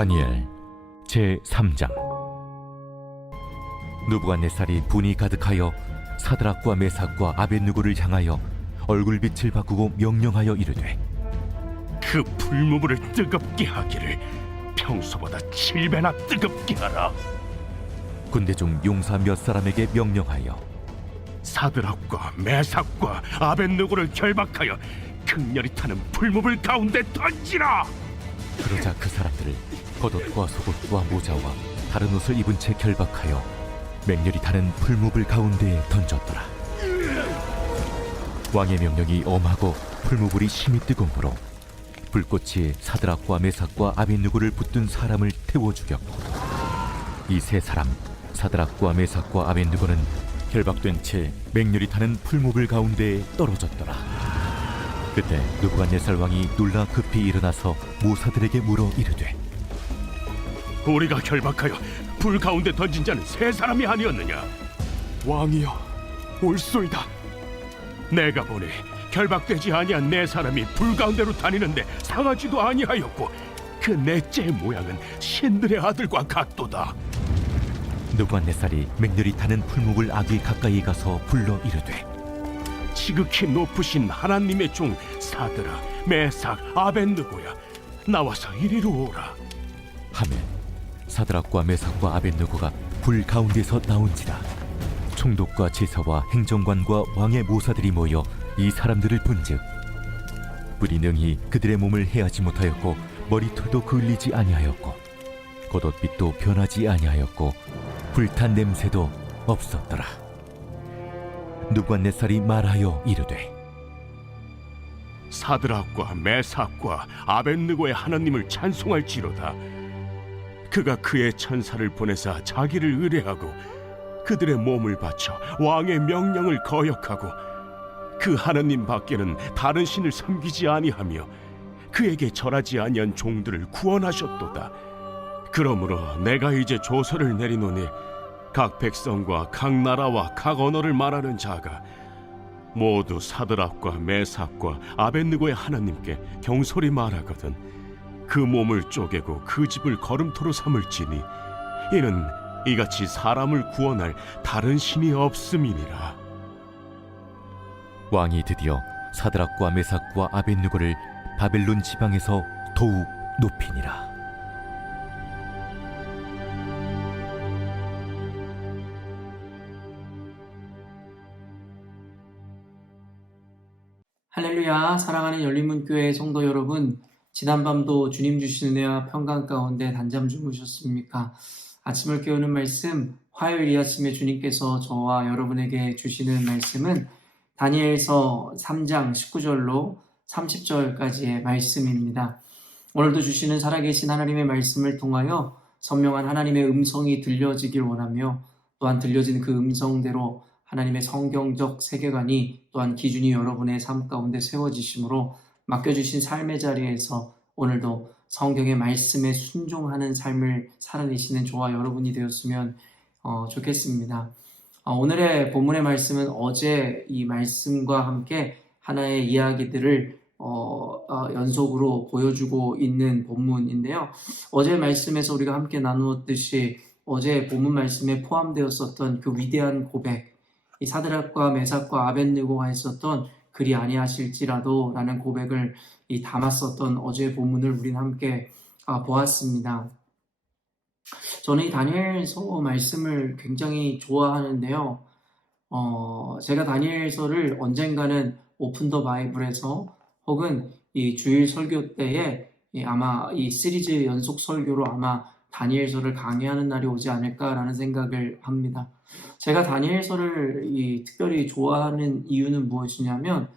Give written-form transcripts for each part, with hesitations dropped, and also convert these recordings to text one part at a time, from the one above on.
다니엘 제3장. 느부갓네살이 분이 가득하여 사드락과 메삭과 아벳느고를 향하여 얼굴빛을 바꾸고 명령하여 이르되, 그 풀무불을 뜨겁게 하기를 평소보다 7배나 뜨겁게 하라. 군대 중 용사 몇 사람에게 명령하여 사드락과 메삭과 아벳느고를 결박하여 극렬히 타는 풀무불 가운데 던지라. 그러자 그 사람들을 겉옷과 속옷과 모자와 다른 옷을 입은 채 결박하여 맹렬히 타는 풀무불 가운데에 던졌더라. 왕의 명령이 엄하고 풀무불이 심히 뜨거우므로 불꽃이 사드락과 메삭과 아벳느고를 붙든 사람을 태워 죽였고, 이 세 사람 사드락과 메삭과 아벳느고는 결박된 채 맹렬히 타는 풀무불 가운데에 떨어졌더라. 그때 느부갓네살 왕이 놀라 급히 일어나서 모사들에게 물어 이르되, 우리가 결박하여 불 가운데 던진 자는 세 사람이 아니었느냐? 왕이여, 옳소이다. 내가 보니 결박되지 아니한 네 사람이 불 가운데로 다니는데 상하지도 아니하였고, 그 넷째의 모양은 신들의 아들과 같도다. 느부갓네살이 맹렬히 타는 풀무불 아귀 가까이 가서 불러 이르되, 지극히 높으신 하나님의 종 사드락, 메삭, 아벳느고야, 나와서 이리로 오라. 하매 사드락과 메삭과 아벳느고가 불 가운데서 나온지라. 총독과 제사와 행정관과 왕의 모사들이 모여 이 사람들을 본즉 불이 능히 그들의 몸을 해하지 못하였고, 머리털도 그을리지 아니하였고, 겉옷빛도 변하지 아니하였고, 불탄 냄새도 없었더라. 느부갓네살이 말하여 이르되, 사드락과 메삭과 아벳느고의 하나님을 찬송할지로다. 그가 그의 천사를 보내사 자기를 의뢰하고 그들의 몸을 바쳐 왕의 명령을 거역하고 그 하나님 밖에는 다른 신을 섬기지 아니하며 그에게 절하지 아니한 종들을 구원하셨도다. 그러므로 내가 이제 조서를 내리노니 각 백성과 각 나라와 각 언어를 말하는 자가 모두 사드락과 메삭과 아벳느고의 하나님께 경솔히 말하거든 그 몸을 쪼개고 그 집을 거름토로 삼을지니 이는 이같이 사람을 구원할 다른 신이 없음이니라. 왕이 드디어 사드락과 메삭과 아벳느고를 바벨론 지방에서 더욱 높이니라. 할렐루야. 사랑하는 열린문교회 성도 여러분, 지난밤도 주님 주시는 은혜와 평강 가운데 단잠 주무셨습니까? 아침을 깨우는 말씀, 화요일 이 아침에 주님께서 저와 여러분에게 주시는 말씀은 다니엘서 3장 19절로 30절까지의 말씀입니다. 오늘도 주시는 살아계신 하나님의 말씀을 통하여 선명한 하나님의 음성이 들려지길 원하며, 또한 들려진 그 음성대로 하나님의 성경적 세계관이 또한 기준이 여러분의 삶 가운데 세워지심으로 맡겨주신 삶의 자리에서 오늘도 성경의 말씀에 순종하는 삶을 살아내시는 저와 여러분이 되었으면 좋겠습니다. 오늘의 본문의 말씀은 어제 이 말씀과 함께 하나의 이야기들을 연속으로 보여주고 있는 본문인데요. 어제 말씀에서 우리가 함께 나누었듯이 어제 본문 말씀에 포함되었었던 그 위대한 고백, 이 사드락과 메삭과 아벳느고가 했었던 그리 아니하실지라도 라는 고백을 담았었던 어제의 본문을 우리는 함께 보았습니다. 저는 이 다니엘서 말씀을 굉장히 좋아하는데요. 제가 다니엘서를 언젠가는 오픈 더 바이블에서 혹은 이 주일 설교 때에 아마 이 시리즈 연속 설교로 아마 다니엘서를 강의하는 날이 오지 않을까라는 생각을 합니다. 제가 다니엘서를 특별히 좋아하는 이유는 무엇이냐면,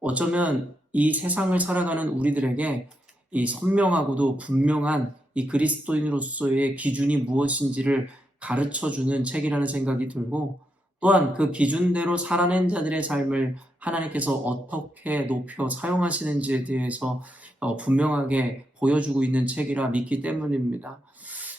어쩌면 이 세상을 살아가는 우리들에게 이 선명하고도 분명한 이 그리스도인으로서의 기준이 무엇인지를 가르쳐주는 책이라는 생각이 들고, 또한 그 기준대로 살아낸 자들의 삶을 하나님께서 어떻게 높여 사용하시는지에 대해서 분명하게 보여주고 있는 책이라 믿기 때문입니다.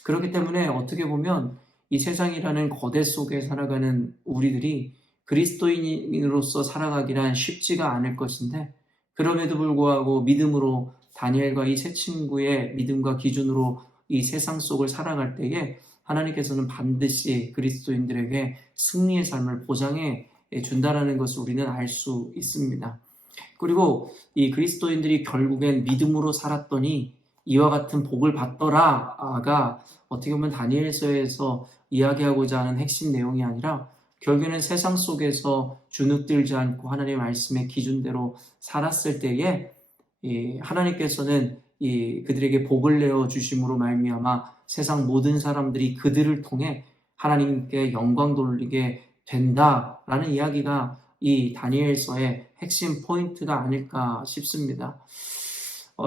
그렇기 때문에 어떻게 보면 이 세상이라는 거대 속에 살아가는 우리들이 그리스도인으로서 살아가기란 쉽지가 않을 것인데, 그럼에도 불구하고 믿음으로 다니엘과 이 세 친구의 믿음과 기준으로 이 세상 속을 살아갈 때에 하나님께서는 반드시 그리스도인들에게 승리의 삶을 보장해 준다라는 것을 우리는 알 수 있습니다. 그리고 이 그리스도인들이 결국엔 믿음으로 살았더니 이와 같은 복을 받더라가 어떻게 보면 다니엘서에서 이야기하고자 하는 핵심 내용이 아니라 결국에는 세상 속에서 주눅들지 않고 하나님의 말씀의 기준대로 살았을 때에 하나님께서는 그들에게 복을 내어 주심으로 말미암아 세상 모든 사람들이 그들을 통해 하나님께 영광 돌리게 된다라는 이야기가 이 다니엘서의 핵심 포인트가 아닐까 싶습니다.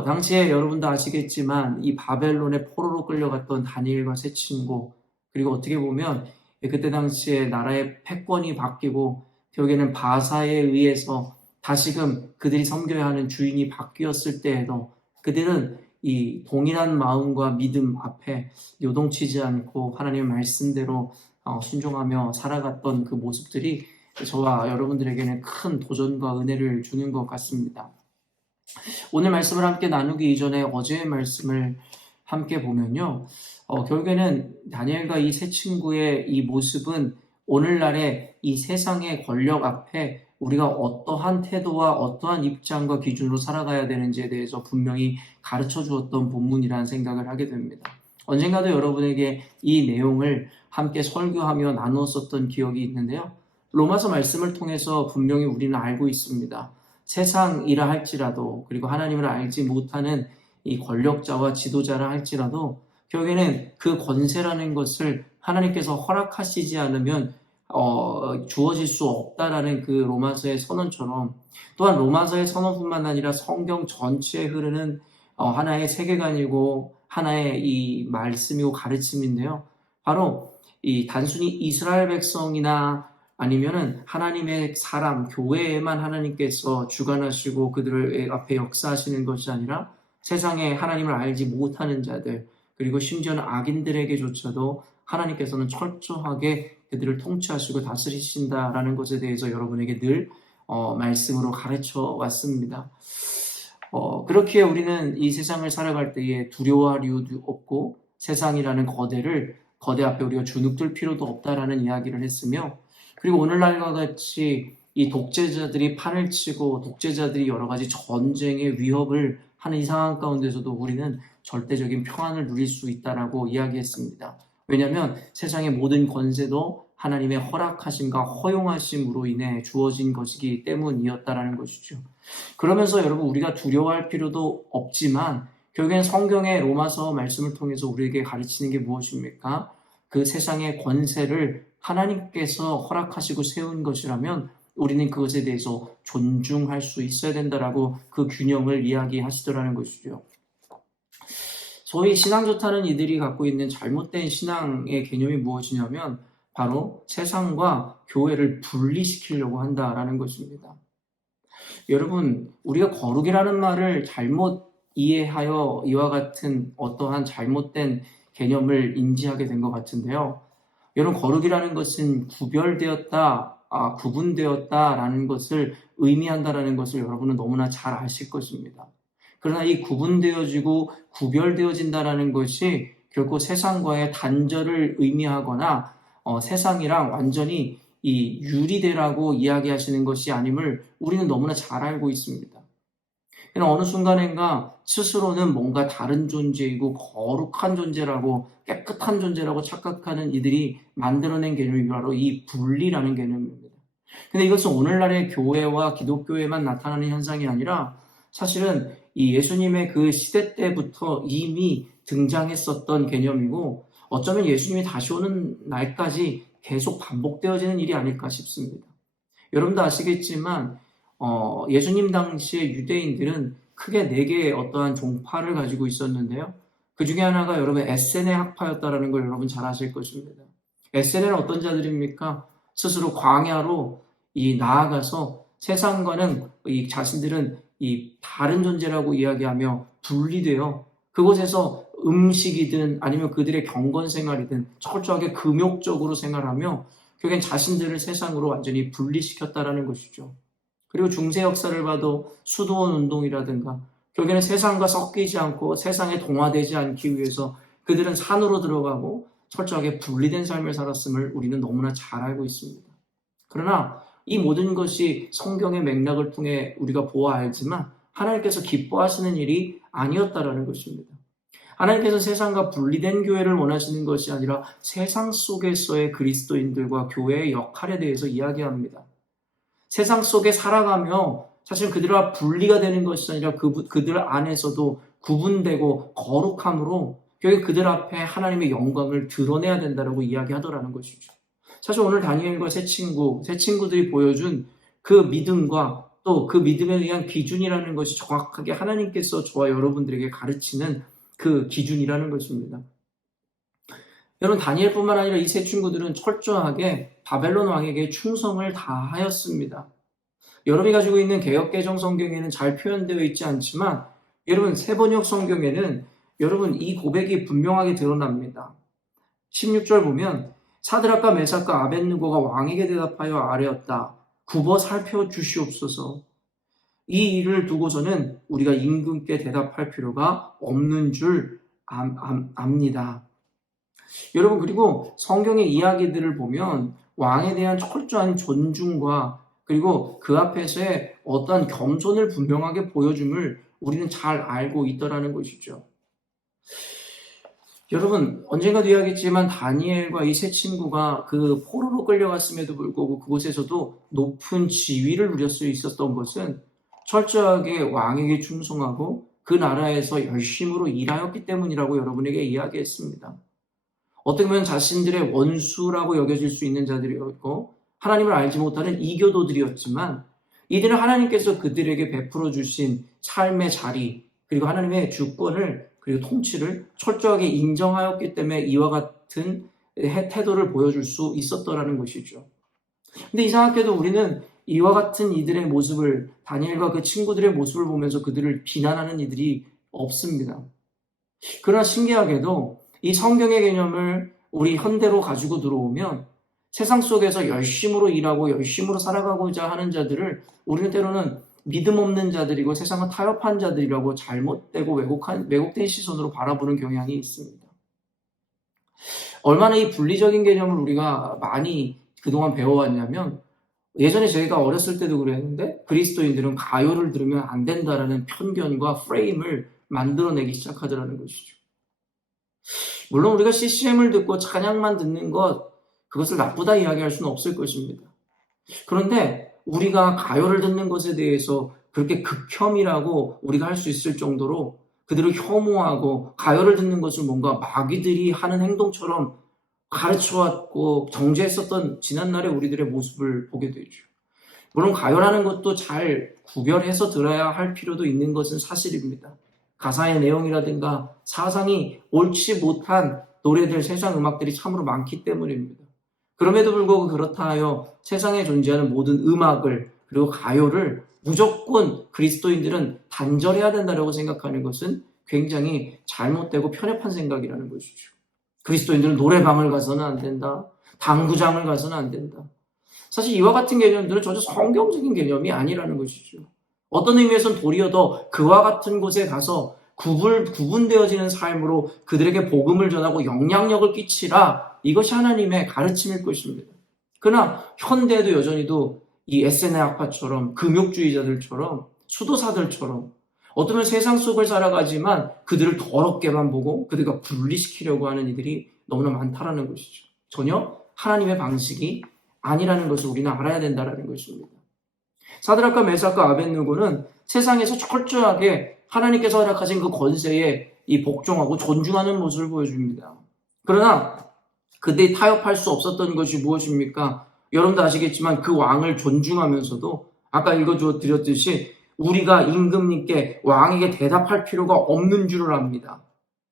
당시에 여러분도 아시겠지만 이 바벨론의 포로로 끌려갔던 다니엘과 세 친구, 그리고 어떻게 보면 그때 당시에 나라의 패권이 바뀌고 결국에는 바사에 의해서 다시금 그들이 섬겨야 하는 주인이 바뀌었을 때에도 그들은 이 동일한 마음과 믿음 앞에 요동치지 않고 하나님의 말씀대로 순종하며 살아갔던 그 모습들이 저와 여러분들에게는 큰 도전과 은혜를 주는 것 같습니다. 오늘 말씀을 함께 나누기 이전에 어제의 말씀을 함께 보면요. 결국에는 다니엘과 이 세 친구의 이 모습은 오늘날의 이 세상의 권력 앞에 우리가 어떠한 태도와 어떠한 입장과 기준으로 살아가야 되는지에 대해서 분명히 가르쳐 주었던 본문이라는 생각을 하게 됩니다. 언젠가도 여러분에게 이 내용을 함께 설교하며 나누었었던 기억이 있는데요. 로마서 말씀을 통해서 분명히 우리는 알고 있습니다. 세상이라 할지라도, 그리고 하나님을 알지 못하는 이 권력자와 지도자라 할지라도 결국에는 그 권세라는 것을 하나님께서 허락하시지 않으면 주어질 수 없다라는 그 로마서의 선언처럼, 또한 로마서의 선언뿐만 아니라 성경 전체에 흐르는 하나의 세계관이고 하나의 이 말씀이고 가르침인데요. 바로 이 단순히 이스라엘 백성이나 아니면은 하나님의 사람, 교회에만 하나님께서 주관하시고 그들을 앞에 역사하시는 것이 아니라 세상에 하나님을 알지 못하는 자들, 그리고 심지어는 악인들에게조차도 하나님께서는 철저하게 그들을 통치하시고 다스리신다라는 것에 대해서 여러분에게 늘 말씀으로 가르쳐 왔습니다. 그렇게 우리는 이 세상을 살아갈 때에 두려워할 이유도 없고 세상이라는 거대 앞에 우리가 주눅들 필요도 없다라는 이야기를 했으며, 그리고 오늘날과 같이 이 독재자들이 판을 치고 독재자들이 여러 가지 전쟁의 위협을 하는 이 상황 가운데서도 우리는 절대적인 평안을 누릴 수 있다라고 이야기했습니다. 왜냐하면 세상의 모든 권세도 하나님의 허락하심과 허용하심으로 인해 주어진 것이기 때문이었다라는 것이죠. 그러면서 여러분, 우리가 두려워할 필요도 없지만 결국엔 성경의 로마서 말씀을 통해서 우리에게 가르치는 게 무엇입니까? 그 세상의 권세를 하나님께서 허락하시고 세운 것이라면 우리는 그것에 대해서 존중할 수 있어야 된다라고 그 균형을 이야기하시더라는 것이죠. 소위 신앙 좋다는 이들이 갖고 있는 잘못된 신앙의 개념이 무엇이냐면 바로 세상과 교회를 분리시키려고 한다라는 것입니다. 여러분, 우리가 거룩이라는 말을 잘못 이해하여 이와 같은 어떠한 잘못된 개념을 인지하게 된 것 같은데요. 여러분, 거룩이라는 것은 구분되었다라는 것을 의미한다라는 것을 여러분은 너무나 잘 아실 것입니다. 그러나 이 구분되어지고 구별되어진다라는 것이 결코 세상과의 단절을 의미하거나 세상이랑 완전히 이 유리되라고 이야기하시는 것이 아님을 우리는 너무나 잘 알고 있습니다. 그러나 어느 순간인가 스스로는 뭔가 다른 존재이고 거룩한 존재라고, 깨끗한 존재라고 착각하는 이들이 만들어낸 개념이 바로 이 분리라는 개념입니다. 근데 이것은 오늘날의 교회와 기독교에만 나타나는 현상이 아니라 사실은 이 예수님의 그 시대 때부터 이미 등장했었던 개념이고, 어쩌면 예수님이 다시 오는 날까지 계속 반복되어지는 일이 아닐까 싶습니다. 여러분도 아시겠지만 예수님 당시에 유대인들은 크게 4개의 어떠한 종파를 가지고 있었는데요. 그 중에 하나가 여러분 에세네 학파였다라는 걸 여러분 잘 아실 것입니다. 에세네는 어떤 자들입니까? 스스로 광야로 나아가서 세상과는 자신들은 다른 존재라고 이야기하며 분리되어 그곳에서 음식이든 아니면 그들의 경건 생활이든 철저하게 금욕적으로 생활하며 결국엔 자신들을 세상으로 완전히 분리시켰다라는 것이죠. 그리고 중세 역사를 봐도 수도원 운동이라든가 결국에는 세상과 섞이지 않고 세상에 동화되지 않기 위해서 그들은 산으로 들어가고 철저하게 분리된 삶을 살았음을 우리는 너무나 잘 알고 있습니다. 그러나 이 모든 것이 성경의 맥락을 통해 우리가 보아 알지만 하나님께서 기뻐하시는 일이 아니었다라는 것입니다. 하나님께서 세상과 분리된 교회를 원하시는 것이 아니라 세상 속에서의 그리스도인들과 교회의 역할에 대해서 이야기합니다. 세상 속에 살아가며 사실 그들과 분리가 되는 것이 아니라 그들 안에서도 구분되고 거룩함으로 결국 그들 앞에 하나님의 영광을 드러내야 된다라고 이야기하더라는 것이죠. 사실 오늘 다니엘과 세 친구들이 보여준 그 믿음과 또 그 믿음에 의한 기준이라는 것이 정확하게 하나님께서 저와 여러분들에게 가르치는 그 기준이라는 것입니다. 여러분, 다니엘뿐만 아니라 이 세 친구들은 철저하게 바벨론 왕에게 충성을 다하였습니다. 여러분이 가지고 있는 개역개정 성경에는 잘 표현되어 있지 않지만 여러분 세번역 성경에는 여러분 이 고백이 분명하게 드러납니다. 16절 보면 사드락과 메삭과 아벳느고가 왕에게 대답하여 아뢰었다. 굽어 살펴주시옵소서. 이 일을 두고서는 우리가 임금께 대답할 필요가 없는 줄 압니다. 여러분, 그리고 성경의 이야기들을 보면 왕에 대한 철저한 존중과 그리고 그 앞에서의 어떠한 겸손을 분명하게 보여줌을 우리는 잘 알고 있더라는 것이죠. 여러분, 언젠가도 이야기했지만 다니엘과 이 세 친구가 그 포로로 끌려갔음에도 불구하고 그곳에서도 높은 지위를 누릴 수 있었던 것은 철저하게 왕에게 충성하고 그 나라에서 열심으로 일하였기 때문이라고 여러분에게 이야기했습니다. 어떻게 보면 자신들의 원수라고 여겨질 수 있는 자들이었고 하나님을 알지 못하는 이교도들이었지만 이들은 하나님께서 그들에게 베풀어 주신 삶의 자리 그리고 하나님의 주권을 그리고 통치를 철저하게 인정하였기 때문에 이와 같은 태도를 보여줄 수 있었더라는 것이죠. 근데 이상하게도 우리는 이와 같은 이들의 모습을 다니엘과 그 친구들의 모습을 보면서 그들을 비난하는 이들이 없습니다. 그러나 신기하게도 이 성경의 개념을 우리 현대로 가지고 들어오면 세상 속에서 열심으로 일하고 열심으로 살아가고자 하는 자들을 우리는 때로는 믿음 없는 자들이고 세상을 타협한 자들이라고 잘못되고 왜곡된 시선으로 바라보는 경향이 있습니다. 얼마나 이 분리적인 개념을 우리가 많이 그동안 배워왔냐면 예전에 저희가 어렸을 때도 그랬는데 그리스도인들은 가요를 들으면 안 된다라는 편견과 프레임을 만들어내기 시작하더라는 것이죠. 물론 우리가 CCM을 듣고 찬양만 듣는 것 그것을 나쁘다 이야기할 수는 없을 것입니다. 그런데 우리가 가요를 듣는 것에 대해서 그렇게 극혐이라고 우리가 할 수 있을 정도로 그들을 혐오하고 가요를 듣는 것을 뭔가 마귀들이 하는 행동처럼 가르쳐왔고 정죄했었던 지난날의 우리들의 모습을 보게 되죠. 물론 가요라는 것도 잘 구별해서 들어야 할 필요도 있는 것은 사실입니다. 가사의 내용이라든가 사상이 옳지 못한 노래들, 세상 음악들이 참으로 많기 때문입니다. 그럼에도 불구하고 그렇다 하여 세상에 존재하는 모든 음악을 그리고 가요를 무조건 그리스도인들은 단절해야 된다고 생각하는 것은 굉장히 잘못되고 편협한 생각이라는 것이죠. 그리스도인들은 노래방을 가서는 안 된다. 당구장을 가서는 안 된다. 사실 이와 같은 개념들은 전혀 성경적인 개념이 아니라는 것이죠. 어떤 의미에서는 도리어 더 그와 같은 곳에 가서 구분되어지는 삶으로 그들에게 복음을 전하고 영향력을 끼치라. 이것이 하나님의 가르침일 것입니다. 그러나 현대에도 여전히도 이 에세네 학파처럼 금욕주의자들처럼 수도사들처럼 어쩌면 세상 속을 살아가지만 그들을 더럽게만 보고 그들과 분리시키려고 하는 이들이 너무나 많다라는 것이죠. 전혀 하나님의 방식이 아니라는 것을 우리는 알아야 된다는 것입니다. 사드락과 메삭과 아벳느고는 세상에서 철저하게 하나님께서 허락하신 그 권세에 이 복종하고 존중하는 모습을 보여줍니다. 그러나 그들이 타협할 수 없었던 것이 무엇입니까? 여러분도 아시겠지만 그 왕을 존중하면서도 아까 읽어드렸듯이 우리가 임금님께 왕에게 대답할 필요가 없는 줄을 압니다.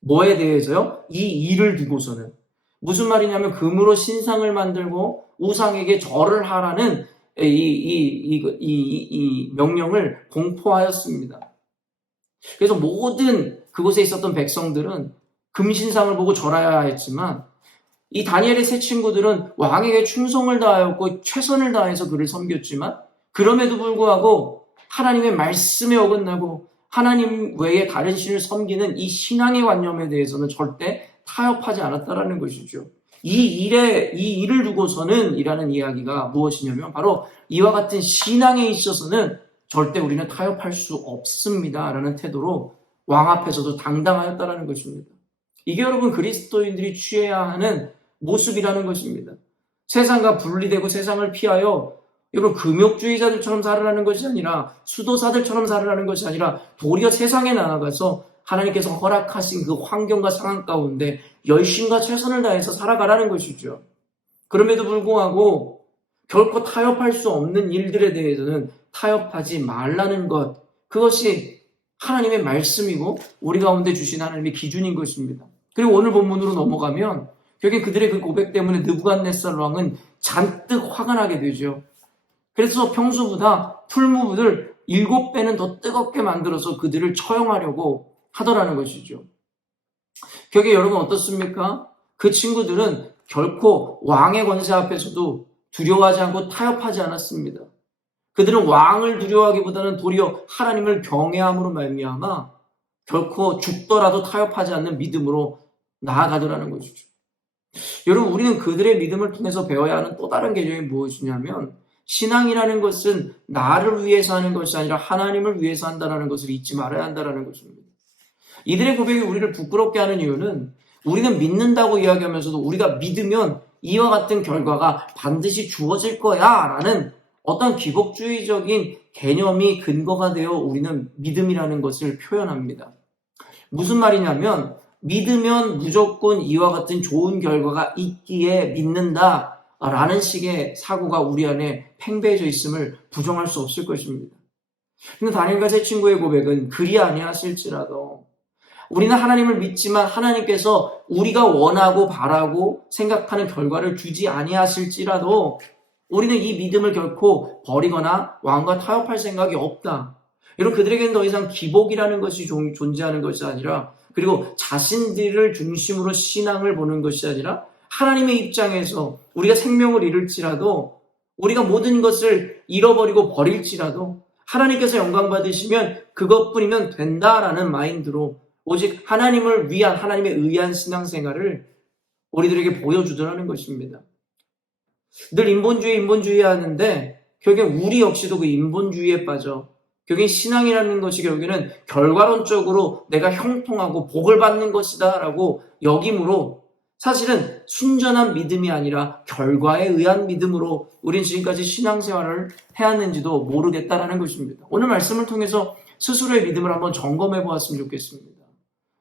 뭐에 대해서요? 이 일을 두고서는. 무슨 말이냐면 금으로 신상을 만들고 우상에게 절을 하라는 이 명령을 공포하였습니다. 그래서 모든 그곳에 있었던 백성들은 금신상을 보고 절해야 했지만 이 다니엘의 세 친구들은 왕에게 충성을 다하였고 최선을 다해서 그를 섬겼지만 그럼에도 불구하고 하나님의 말씀에 어긋나고 하나님 외에 다른 신을 섬기는 이 신앙의 관념에 대해서는 절대 타협하지 않았다라는 것이죠. 이 일을 두고서는 이라는 이야기가 무엇이냐면 바로 이와 같은 신앙에 있어서는 절대 우리는 타협할 수 없습니다라는 태도로 왕 앞에서도 당당하였다라는 것입니다. 이게 여러분 그리스도인들이 취해야 하는 모습이라는 것입니다. 세상과 분리되고 세상을 피하여 여러분 금욕주의자들처럼 살으라는 것이 아니라 수도사들처럼 살으라는 것이 아니라 도리어 세상에 나아가서 하나님께서 허락하신 그 환경과 상황 가운데 열심과 최선을 다해서 살아가라는 것이죠. 그럼에도 불구하고 결코 타협할 수 없는 일들에 대해서는 타협하지 말라는 것, 그것이 하나님의 말씀이고 우리 가운데 주신 하나님의 기준인 것입니다. 그리고 오늘 본문으로 넘어가면 결국 그들의 그 고백 때문에 느부갓네살 왕은 잔뜩 화가 나게 되죠. 그래서 평소보다 풀무불을 7배는 더 뜨겁게 만들어서 그들을 처형하려고 하더라는 것이죠. 결국 여러분 어떻습니까? 그 친구들은 결코 왕의 권세 앞에서도 두려워하지 않고 타협하지 않았습니다. 그들은 왕을 두려워하기보다는 도리어 하나님을 경외함으로 말미암아 결코 죽더라도 타협하지 않는 믿음으로 나아가더라는 것이죠. 여러분 우리는 그들의 믿음을 통해서 배워야 하는 또 다른 개념이 무엇이냐면 신앙이라는 것은 나를 위해서 하는 것이 아니라 하나님을 위해서 한다는 것을 잊지 말아야 한다는 것입니다. 이들의 고백이 우리를 부끄럽게 하는 이유는 우리는 믿는다고 이야기하면서도 우리가 믿으면 이와 같은 결과가 반드시 주어질 거야 라는 어떤 기복주의적인 개념이 근거가 되어 우리는 믿음이라는 것을 표현합니다. 무슨 말이냐면 믿으면 무조건 이와 같은 좋은 결과가 있기에 믿는다 라는 식의 사고가 우리 안에 팽배해져 있음을 부정할 수 없을 것입니다. 근데 다니엘과 세 친구의 고백은 그리 아니하실지라도 우리는 하나님을 믿지만 하나님께서 우리가 원하고 바라고 생각하는 결과를 주지 아니하실지라도 우리는 이 믿음을 결코 버리거나 왕과 타협할 생각이 없다. 여러분 그들에게는 더 이상 기복이라는 것이 존재하는 것이 아니라 그리고 자신들을 중심으로 신앙을 보는 것이 아니라 하나님의 입장에서 우리가 생명을 잃을지라도 우리가 모든 것을 잃어버리고 버릴지라도 하나님께서 영광 받으시면 그것뿐이면 된다라는 마인드로 오직 하나님을 위한 하나님에 의한 신앙생활을 우리들에게 보여주더라는 것입니다. 늘 인본주의 하는데 결국엔 우리 역시도 그 인본주의에 빠져 결국엔 신앙이라는 것이 결국에는 결과론적으로 내가 형통하고 복을 받는 것이다 라고 여김으로 사실은 순전한 믿음이 아니라 결과에 의한 믿음으로 우린 지금까지 신앙생활을 해왔는지도 모르겠다라는 것입니다. 오늘 말씀을 통해서 스스로의 믿음을 한번 점검해 보았으면 좋겠습니다.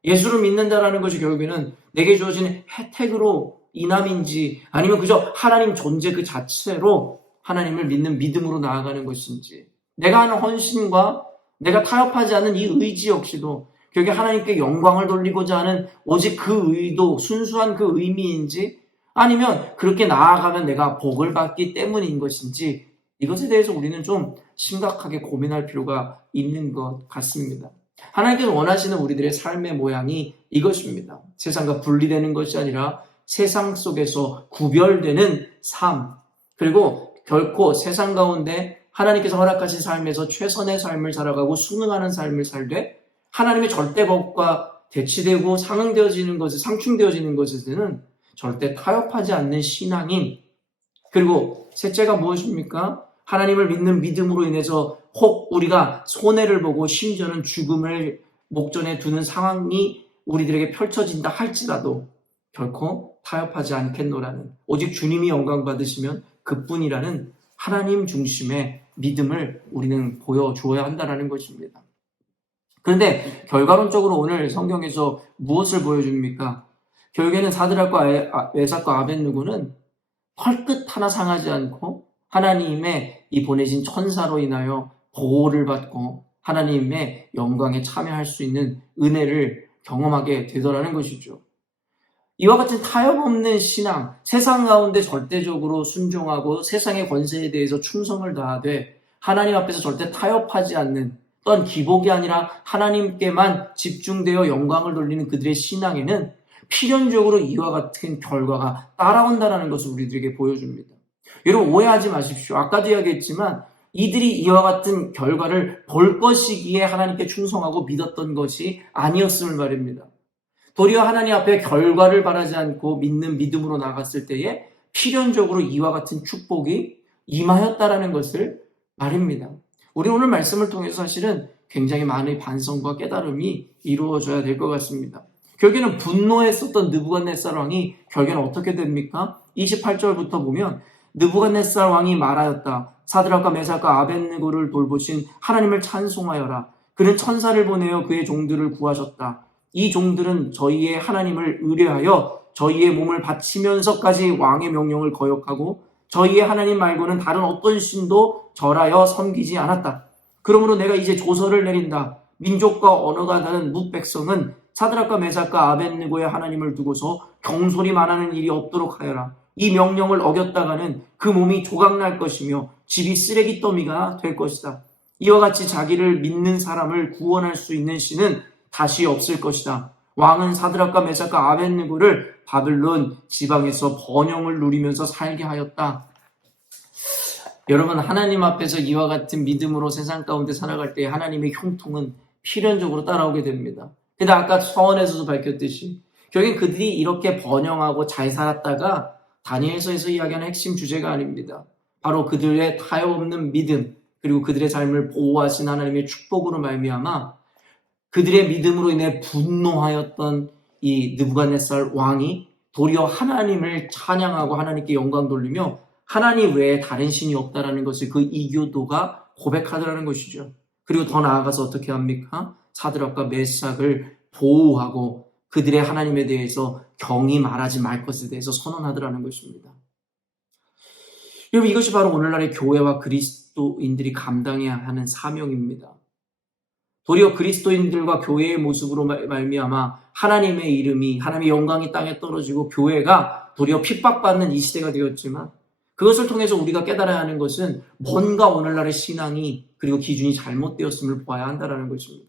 예수를 믿는다라는 것이 결국에는 내게 주어진 혜택으로 인함인지 아니면 그저 하나님 존재 그 자체로 하나님을 믿는 믿음으로 나아가는 것인지 내가 하는 헌신과 내가 타협하지 않는 이 의지 역시도 결국에 하나님께 영광을 돌리고자 하는 오직 그 의도, 순수한 그 의미인지 아니면 그렇게 나아가면 내가 복을 받기 때문인 것인지 이것에 대해서 우리는 좀 심각하게 고민할 필요가 있는 것 같습니다. 하나님께서 원하시는 우리들의 삶의 모양이 이것입니다. 세상과 분리되는 것이 아니라 세상 속에서 구별되는 삶, 그리고 결코 세상 가운데 하나님께서 허락하신 삶에서 최선의 삶을 살아가고 순응하는 삶을 살되 하나님의 절대법과 대치되고 상응되어지는 것에 상충되어지는 것에서는 절대 타협하지 않는 신앙인, 그리고 셋째가 무엇입니까? 하나님을 믿는 믿음으로 인해서 혹 우리가 손해를 보고 심지어는 죽음을 목전에 두는 상황이 우리들에게 펼쳐진다 할지라도 결코 타협하지 않겠노라는 오직 주님이 영광 받으시면 그뿐이라는 하나님 중심의 믿음을 우리는 보여주어야 한다는 것입니다. 그런데 결과론적으로 오늘 성경에서 무엇을 보여줍니까? 결국에는 사드락과 메삭과 아벳느고는 펄끝 하나 상하지 않고 하나님의 이 보내신 천사로 인하여 보호를 받고 하나님의 영광에 참여할 수 있는 은혜를 경험하게 되더라는 것이죠. 이와 같은 타협 없는 신앙, 세상 가운데 절대적으로 순종하고 세상의 권세에 대해서 충성을 다하되 하나님 앞에서 절대 타협하지 않는 또한 기복이 아니라 하나님께만 집중되어 영광을 돌리는 그들의 신앙에는 필연적으로 이와 같은 결과가 따라온다는 것을 우리들에게 보여줍니다. 여러분 오해하지 마십시오. 아까도 이야기했지만 이들이 이와 같은 결과를 볼 것이기에 하나님께 충성하고 믿었던 것이 아니었음을 말입니다. 도리어 하나님 앞에 결과를 바라지 않고 믿는 믿음으로 나갔을 때에 필연적으로 이와 같은 축복이 임하였다라는 것을 말입니다. 우리 오늘 말씀을 통해서 사실은 굉장히 많은 반성과 깨달음이 이루어져야 될 것 같습니다. 결국에는 분노했었던 느부갓네살 왕이 결국에는 어떻게 됩니까? 28절부터 보면 느부갓네살 왕이 말하였다. 사드락과 메삭과 아벳느고를 돌보신 하나님을 찬송하여라. 그는 천사를 보내어 그의 종들을 구하셨다. 이 종들은 저희의 하나님을 의뢰하여 저희의 몸을 바치면서까지 왕의 명령을 거역하고 저희의 하나님 말고는 다른 어떤 신도 절하여 섬기지 않았다. 그러므로 내가 이제 조서를 내린다. 민족과 언어가 다른 뭇백성은 사드락과 메삭과 아벳느고의 하나님을 두고서 경솔이 말하는 일이 없도록 하여라. 이 명령을 어겼다가는 그 몸이 조각날 것이며 집이 쓰레기 더미가 될 것이다. 이와 같이 자기를 믿는 사람을 구원할 수 있는 신은 다시 없을 것이다. 왕은 사드락과 메삭과 아벳느고를 바벨론 지방에서 번영을 누리면서 살게 하였다. 여러분, 하나님 앞에서 이와 같은 믿음으로 세상 가운데 살아갈 때 하나님의 형통은 필연적으로 따라오게 됩니다. 근데 아까 서원에서도 밝혔듯이 결국엔 그들이 이렇게 번영하고 잘 살았다가 다니엘서에서 이야기하는 핵심 주제가 아닙니다. 바로 그들의 타협없는 믿음, 그리고 그들의 삶을 보호하신 하나님의 축복으로 말미암아 그들의 믿음으로 인해 분노하였던 이 느부갓네살 왕이 도리어 하나님을 찬양하고 하나님께 영광 돌리며 하나님 외에 다른 신이 없다라는 것을 그 이교도가 고백하더라는 것이죠. 그리고 더 나아가서 어떻게 합니까? 사드락과 메삭을 보호하고 그들의 하나님에 대해서 경히 말하지 말 것에 대해서 선언하더라는 것입니다. 여러분, 이것이 바로 오늘날의 교회와 그리스도인들이 감당해야 하는 사명입니다. 도리어 그리스도인들과 교회의 모습으로 말미암아 하나님의 이름이, 하나님의 영광이 땅에 떨어지고 교회가 도리어 핍박받는 이 시대가 되었지만 그것을 통해서 우리가 깨달아야 하는 것은 뭔가 오늘날의 신앙이 그리고 기준이 잘못되었음을 보아야 한다는 것입니다.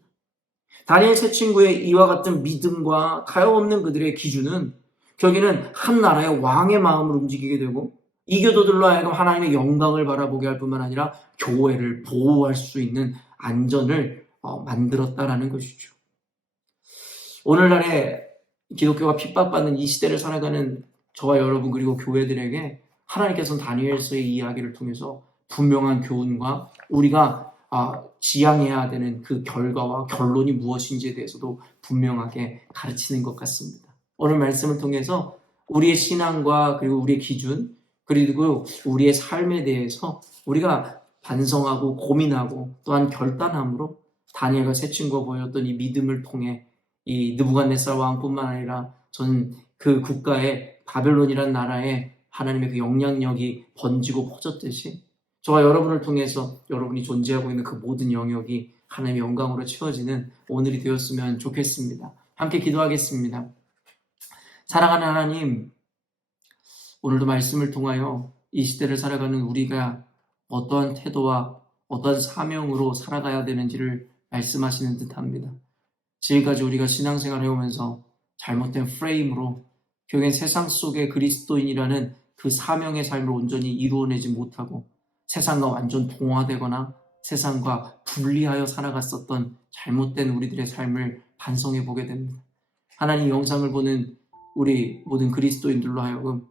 다니엘 세 친구의 이와 같은 믿음과 타협없는 그들의 기준은 결국에는 한 나라의 왕의 마음을 움직이게 되고 이교도들로 하여금 하나님의 영광을 바라보게 할 뿐만 아니라 교회를 보호할 수 있는 안전을 만들었다라는 것이죠. 오늘날의 기독교가 핍박받는 이 시대를 살아가는 저와 여러분 그리고 교회들에게 하나님께서는 다니엘서의 이야기를 통해서 분명한 교훈과 우리가 지향해야 되는 그 결과와 결론이 무엇인지에 대해서도 분명하게 가르치는 것 같습니다. 오늘 말씀을 통해서 우리의 신앙과 그리고 우리의 기준 그리고 우리의 삶에 대해서 우리가 반성하고 고민하고 또한 결단함으로 다니엘과 세 친구가 보였던 이 믿음을 통해 이 느부갓네살 왕뿐만 아니라 전 그 국가의 바벨론이라는 나라에 하나님의 그 영향력이 번지고 퍼졌듯이 저와 여러분을 통해서 여러분이 존재하고 있는 그 모든 영역이 하나님의 영광으로 채워지는 오늘이 되었으면 좋겠습니다. 함께 기도하겠습니다. 사랑하는 하나님, 오늘도 말씀을 통하여 이 시대를 살아가는 우리가 어떠한 태도와 어떠한 사명으로 살아가야 되는지를 말씀하시는 듯합니다. 지금까지 우리가 신앙생활을 해오면서 잘못된 프레임으로 결국엔 세상 속의 그리스도인이라는 그 사명의 삶을 온전히 이루어내지 못하고 세상과 완전 동화되거나 세상과 분리하여 살아갔었던 잘못된 우리들의 삶을 반성해 보게 됩니다. 하나님 영상을 보는 우리 모든 그리스도인들로 하여금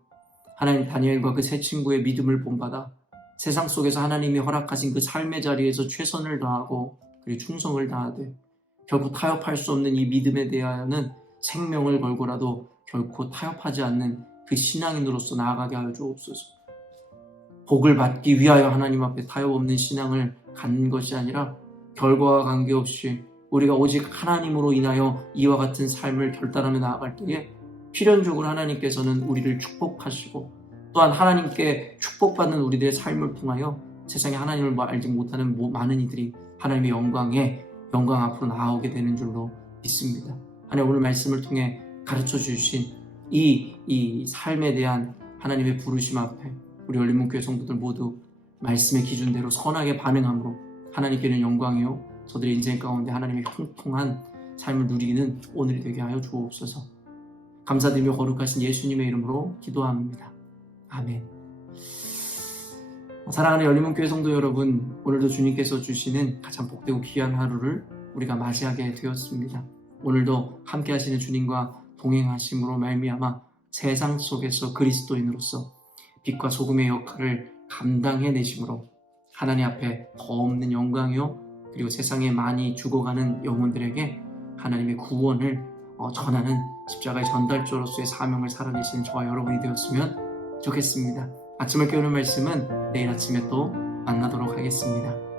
하나님 다니엘과 그 세 친구의 믿음을 본받아 세상 속에서 하나님이 허락하신 그 삶의 자리에서 최선을 다하고 그리고 충성을 다하되 결코 타협할 수 없는 이 믿음에 대하여는 생명을 걸고라도 결코 타협하지 않는 그 신앙인으로서 나아가게 하여 주옵소서. 복을 받기 위하여 하나님 앞에 타협 없는 신앙을 갖는 것이 아니라 결과와 관계없이 우리가 오직 하나님으로 인하여 이와 같은 삶을 결단하며 나아갈 때에 필연적으로 하나님께서는 우리를 축복하시고 또한 하나님께 축복받는 우리들의 삶을 통하여 세상에 하나님을 알지 못하는 많은 이들이 하나님의 영광 앞으로 나아오게 되는 줄로 믿습니다. 하나님 오늘 말씀을 통해 가르쳐 주신 이 삶에 대한 하나님의 부르심 앞에 우리 열린문교회 성도들 모두 말씀의 기준대로 선하게 반응함으로 하나님께는 영광이요 저들의 인생 가운데 하나님의 형통한 삶을 누리는 오늘이 되게 하여 주옵소서. 감사드리며 거룩하신 예수님의 이름으로 기도합니다. 아멘. 사랑하는 열린문교회 성도 여러분, 오늘도 주님께서 주시는 가장 복되고 귀한 하루를 우리가 맞이하게 되었습니다. 오늘도 함께 하시는 주님과 동행하심으로 말미암아 세상 속에서 그리스도인으로서 빛과 소금의 역할을 감당해내심으로 하나님 앞에 더 없는 영광이요 그리고 세상에 많이 죽어가는 영혼들에게 하나님의 구원을 전하는 십자가의 전달조로서의 사명을 살아내시는 저와 여러분이 되었으면 좋겠습니다. 아침을 깨우는 말씀은 내일 아침에 또 만나도록 하겠습니다.